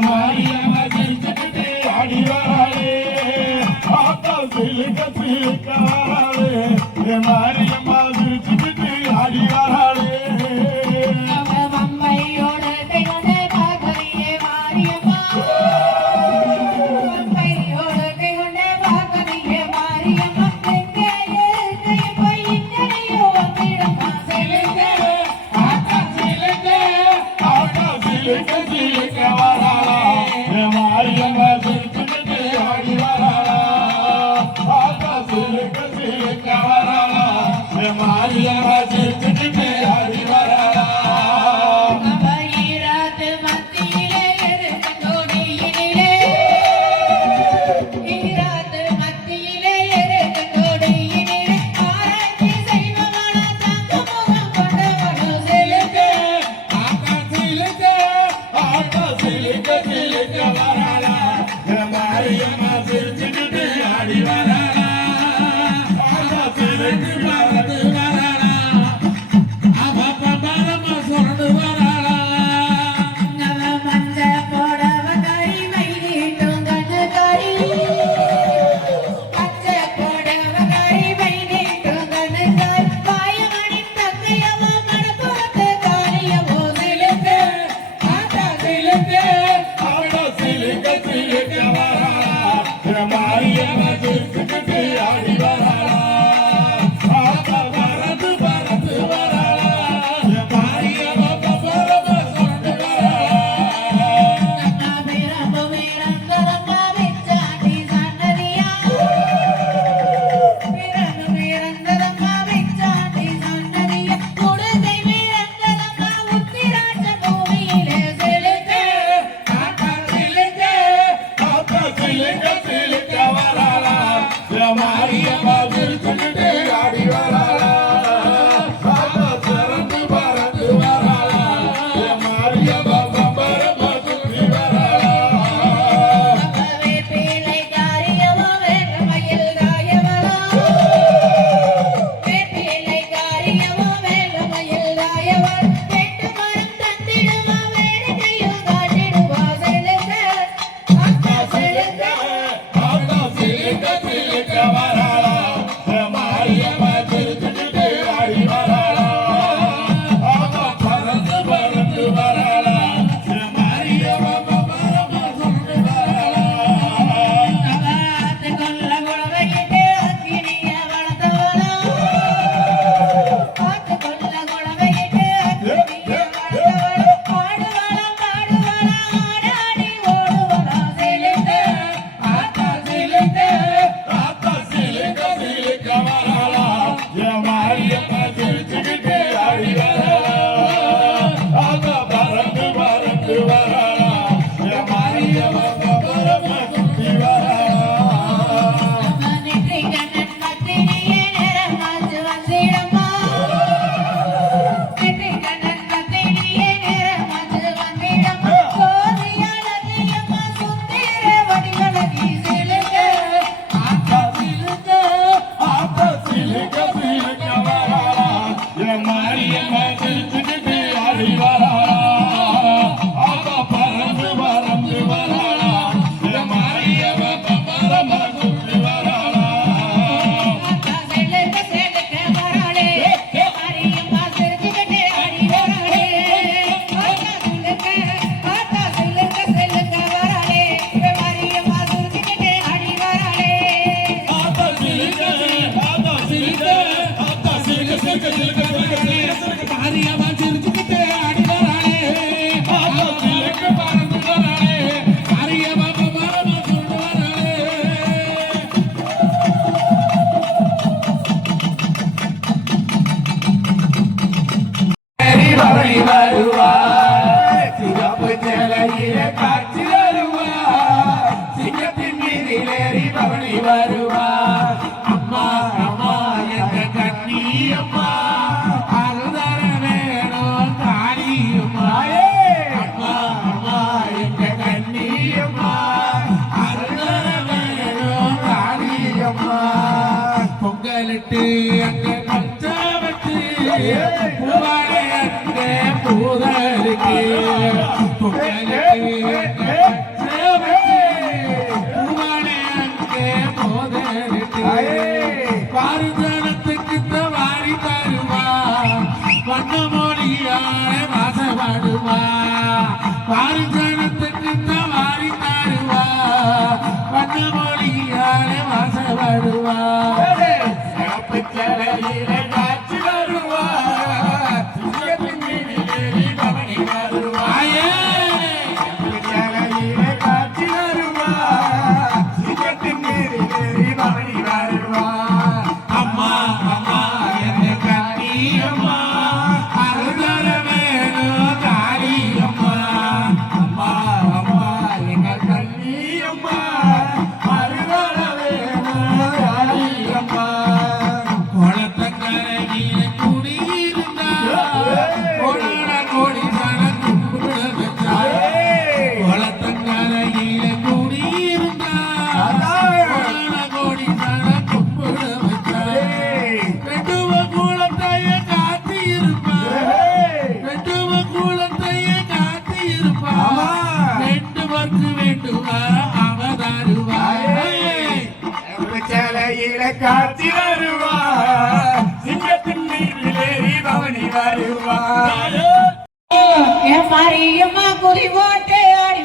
மாரியம்மா சிரிச்சுக்கிட்டு ஆடி வராளே ஆத்தா சிலுக்க சிலுக்க வராளே மாரியம்மா சிரிச்சுக்கிட்டு ஆடி வராளே பொங்கலிட்டு அங்க பஞ்சாவத்து பூவாடை அங்க பூதலுக்கு பொங்கல் பூவானே அங்கே மோதலிட்டு பாரிஜானத்துக்கு வாரி தருவா வண்ண மொழியாள வாசப்படுவா பாரிஜானத்துக்கு வாரி தருவா வண்ண மொழியாள வாசப்படுவா சிறப்பு சேலையிலே காட்சி வருவா சிங்கத்தின் மீதிலேறி பவனி வருவா சிறப்பு சேலையிலே காட்சி வருவா சிங்கத்தின் மீதிலேறி பவனி வருவா அம்மா அம்மா என்ன கண்ணி அம்மா அருதர வேணும் தாரி அம்மா அம்மா அம்மா எங்கள் கண்ணி அம்மா அருவர வேணும் யாழி அம்மா குளத்தங்கரையில குடியிருந்தா கோடான கோடி சனம் கும்பிட வச்சா குளத்தங்கரையில குடியிருந்தா கோடான கோடி சனம் கும்பிட வச்சா வெட்டுவ குளத்தைய காத்து இருப்பா வெட்டுவ குளத்தைய காத்து இருப்பா வேண்டுவர்க்கு வேண்டுவா அவதாருவா சேலையில காட்சி வருவா சிங்கத்தின் மீதிலேறி பவனி வருவா என் மாரியம்மா குறி போட்டு ஆடி